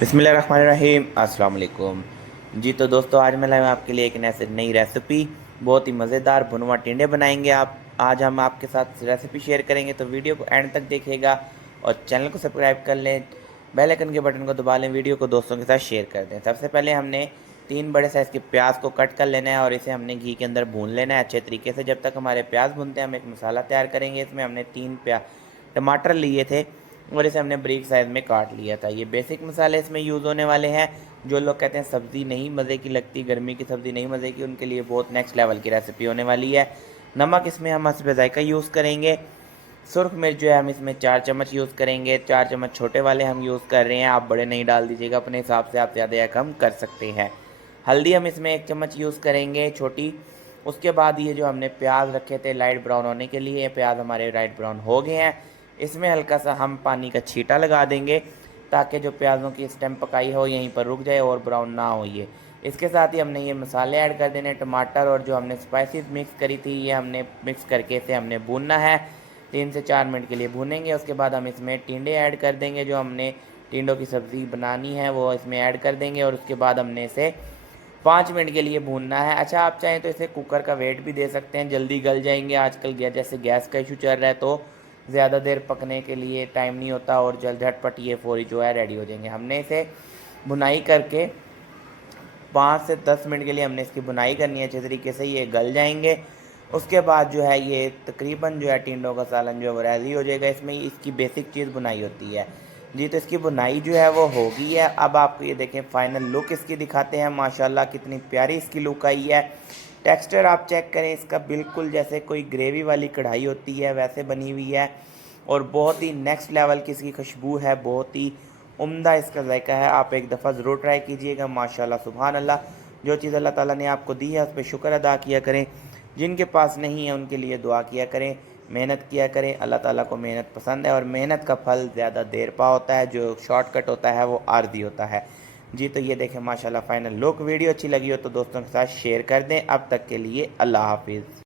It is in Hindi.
बिस्मिल्लाहिर्रहमानिर्रहीम अस्सलाम वालेकुम। जी तो दोस्तों, आज मैं लाया हूँ आपके लिए एक नई रेसिपी। बहुत ही मज़ेदार भुनवा टिंडे बनाएंगे आप। आज हम आपके साथ रेसिपी शेयर करेंगे, तो वीडियो को एंड तक देखिएगा और चैनल को सब्सक्राइब कर लें, बेल आइकन के बटन को दबा लें, वीडियो को दोस्तों के साथ शेयर कर दें। सबसे पहले हमने 3 बड़े साइज़ के प्याज को कट कर लेना है और इसे हमने घी के अंदर भून लेना है अच्छे तरीके से। जब तक हमारे प्याज भूनते हैं, हम एक मसाला तैयार करेंगे। इसमें हमने 3 टमाटर लिए थे और इसे हमने बारीक साइज़ में काट लिया था। ये बेसिक मसाले इसमें यूज़ होने वाले हैं। जो लोग कहते हैं सब्ज़ी नहीं मज़े की लगती, गर्मी की सब्ज़ी नहीं मज़े की, उनके लिए बहुत नेक्स्ट लेवल की रेसिपी होने वाली है। नमक इसमें हम हस्बे ज़ायक़ा यूज़ करेंगे। सुरख मिर्च जो है हम इसमें 4 चम्मच यूज़ करेंगे। 4 चम्मच छोटे वाले हम यूज़ कर रहे हैं, आप बड़े नहीं डाल दीजिएगा, अपने हिसाब से आप ज़्यादा या कम कर सकते हैं। हल्दी हम इसमें 1 चम्मच यूज़ करेंगे छोटी। उसके बाद ये जो हमने प्याज रखे थे लाइट ब्राउन होने के लिए, प्याज हमारे लाइट ब्राउन हो गए हैं। इसमें हल्का सा हम पानी का छींटा लगा देंगे ताकि जो प्याज़ों की स्टेम पकाई हो यहीं पर रुक जाए और ब्राउन ना हो ये। इसके साथ ही हमने ये मसाले ऐड कर देने, टमाटर और जो हमने स्पाइसेस मिक्स करी थी ये हमने मिक्स करके इसे हमने भूनना है। 3 से 4 मिनट के लिए भूनेंगे। उसके बाद हम इसमें टिंडे ऐड कर देंगे। जो हमने टिंडों की सब्ज़ी बनानी है वो इसमें ऐड कर देंगे और उसके बाद हमने इसे 5 मिनट के लिए भूनना है। अच्छा, आप चाहें तो इसे कुकर का वेट भी दे सकते हैं, जल्दी गल जाएंगे। आजकल जैसे गैस का इशू चल रहा है तो ज़्यादा देर पकने के लिए टाइम नहीं होता और जल्द झटपट ये फौरी जो है रेडी हो जाएंगे। हमने इसे भुनाई करके 5 से 10 मिनट के लिए हमने इसकी भुनाई करनी है अच्छे तरीके से, ये गल जाएंगे। उसके बाद जो है ये तकरीबन जो है टिंडों का सालन जो है वो रेडी हो जाएगा। इसमें इसकी बेसिक चीज़ भुनाई होती है। जी तो इसकी बुनाई जो है वो हो गई है। अब आपको ये देखें फाइनल लुक इसकी दिखाते हैं। माशाल्लाह कितनी प्यारी इसकी लुक आई है। टेक्सचर आप चेक करें इसका, बिल्कुल जैसे कोई ग्रेवी वाली कढ़ाई होती है वैसे बनी हुई है और बहुत ही नेक्स्ट लेवल की इसकी खुशबू है, बहुत ही उम्दा इसका जायका है। आप एक दफ़ा ज़रूर ट्राई कीजिएगा। माशाल्लाह सुभान अल्लाह। जो चीज़ अल्लाह ताला ने आपको दी है उस पर शुक्र अदा किया करें। जिनके पास नहीं है उनके लिए दुआ किया करें, मेहनत किया करें। अल्लाह ताला को मेहनत पसंद है और मेहनत का फल ज़्यादा देर पा होता है, जो शॉर्टकट होता है वो आर्जी होता है। जी तो ये देखें माशाल्लाह फाइनल लुक। वीडियो अच्छी लगी हो तो दोस्तों के साथ शेयर कर दें। अब तक के लिए अल्लाह हाफिज़।